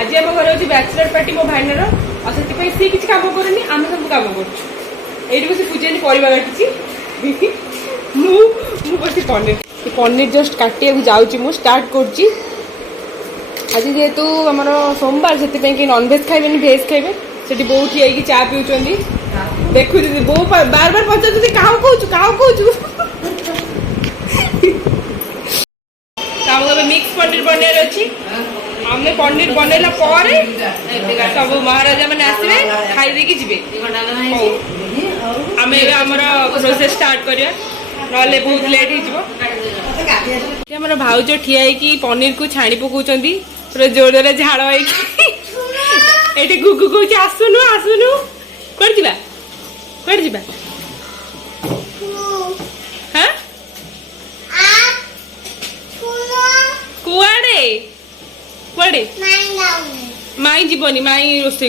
आज आम घर हूँ बैचलर पार्टी मो भाईनार और से सी किसी कम करूनी आम सब कम कर बस पूजा परिवा काटी मुझे पनीर जस्ट काटिया जाऊँ स्टार्ट कर आज जेहेतु आम सोमवार से नॉनभेज खाइबे भेज खाइबे से बो ठिया चा पीउछंदी देखु बो बार बार पचार क्या कहूँ मिक्स पनीर बनवार अच्छी आम पनीर बनैला सब महाराजा मैंने आसवे खाई की जी आम प्रोसेस स्टार्ट करिया ना बहुत लेट हो भाउज ठिया पनीर को छाणी पकाउछंदी पूरा जोर जोर झाड़ होती गुगु कौच आसुनु आसुनु कौन जा हाँ कुआड़े कुआड़े माई जीवनी माई रोसे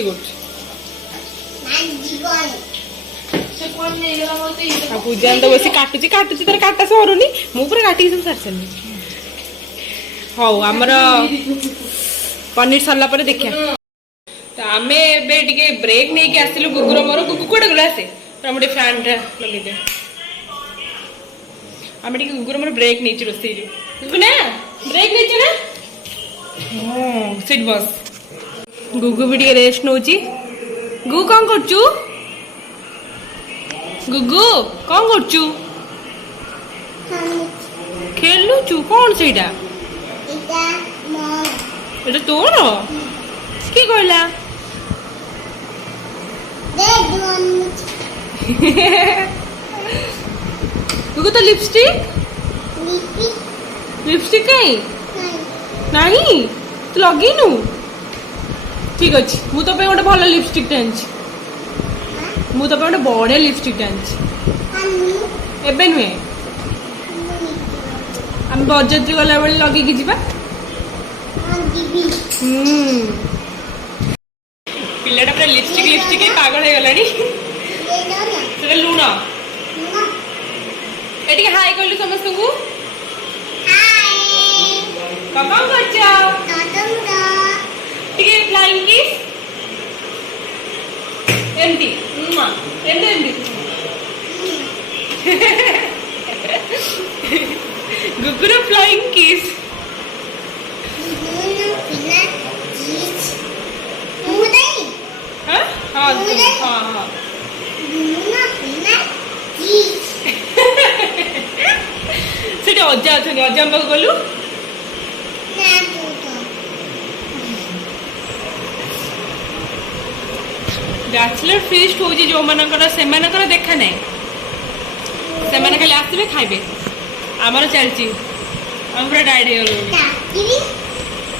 पूजा तो बस काटुची काटुची तार काटा सरुनी मु पूरा काटी सब सारी सारी हाँ आमर पनीर सरला पर देखिया तो आम ए ब्रेक नहीं कि आसलु गुगुर मोर गुगु कौटे गला आसे आम फैन लगे दे आम गुगुर मोर ब्रेक नहीं रोसे गुगु ना ब्रेक नहीं ना हाँ सीट बस गुगु भी रेस्ट नौ गुगु कौन करचु गुगु कौन करचु खेलुचु कौन से तोर कि कहला गुगु तो लिपस्टिक लिपस्टिक कहीं नहीं तू लगेनु ठीक अच्छे मु तो गोटे भल लिपस्टिक टे मु तो गोटे बढ़िया लिपस्टिक टे एबे नुहे आम बरजात्री गला बेले लगे जीवा पिलाटा पूरा लिपस्टिक लिपस्टिक पागल हो गला लुण ये हाय कहलु समस्त को कौन कर फ्लाइंग किस एमती एमती गुगुर फ्लाइंग किस हाँ हाँ हाँ से अजा अच्छा अजा पाक गलु बैचलर फीस्ट हो जो मानकर से देखा ना से खाली आसवे खाइबे आमर चलती आम पूरा टाइड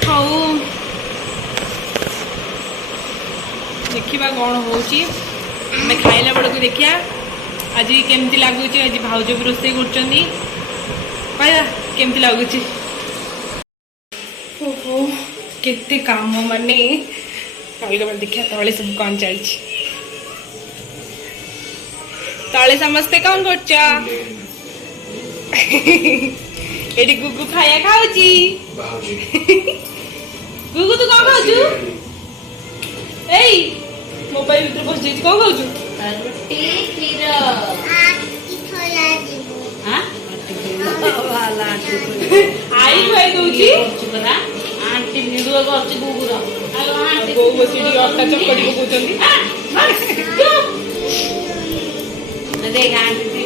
हो देखा कौन हो खाइला बेलू देखिया आज केमती लगुच आज भाउज भी रोसे करमती लगुच ओहो केते काम माने अलग देखिया तले सब कौन चलती तले समस्ते कौन कर गुगु खाया खाऊची गुगु तू कौन खाऊ मोबाइल भीतर बस जाइए कौन खाऊ आई खुआई दूची आंटी वीडियो करछि गुगुर गो बसी अट्टा चक्कड़ी पकाउछंती देख आंटी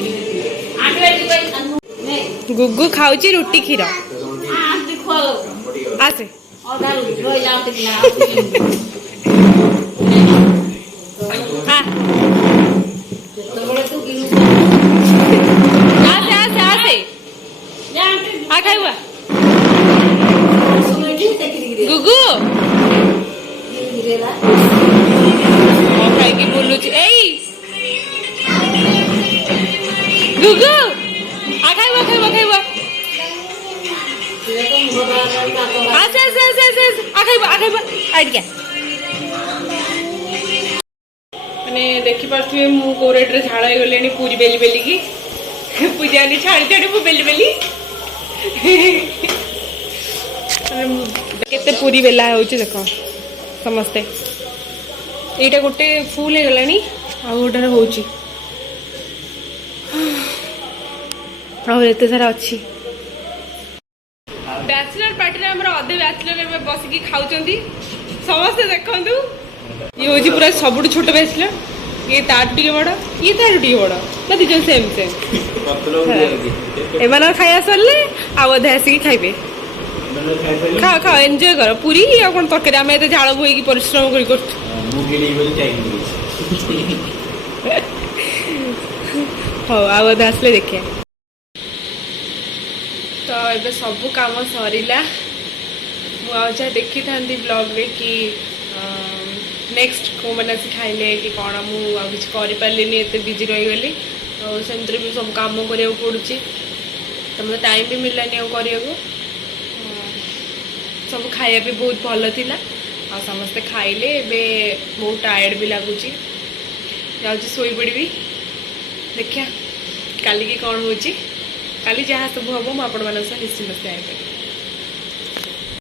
गुगु खाऊची रोटी खीर आंटी खो आसे ओदा रोइला खाइबा गुगु खाई बोलू गुगु आ खाइबा खाइबा खाइबा आसे आसे आसे आसे आ खाइबा आइडिया माने देखि पारथुए मु को रेट रे झाड़ा गलेनी पूरी बेली बेली की पूजा ने छाड़ी छाड़ी मु बेली बेली केते पूरी बेला होची देखो समस्ते एटा गोटे फुल हो गलानी आ गोटे होची एते सारा अच्छी बैचलर पार्टी रे हमर अधे बैचलर बसिकी खाउचंदी समस्त देखंतु ये होची पूरा सबुठ छोट बैचलर ये तार टिके बड़ ये तार टिके बड़ ना दिजन सेम सेम एमान खाया सरले आ अधे आसी खाइबे खाओ खाओ एंजॉय करो पूरी या कोन तरकारी आमे एते झाळ बोई की परिश्रम करी कर हो आ अधे आसले देखिए तो ये सब काम सरीला मुझे देखी था ब्लॉग रे कि नेक्स्ट को मैंने खाइले कि कौन मुझे करें एत बिजी रहीगली तो सेमती भी सब कम करा पड़ी तो मतलब टाइम भी मिललानी करने सब खाया भी बहुत भल थी आ समस्ते खाइले बहुत टायर्ड भी लगुच जाऊँगी शोई पड़ी देखिया काली की कौन हो काली जहाँ सब हम आपण मान निश्चिंत से आईपारे।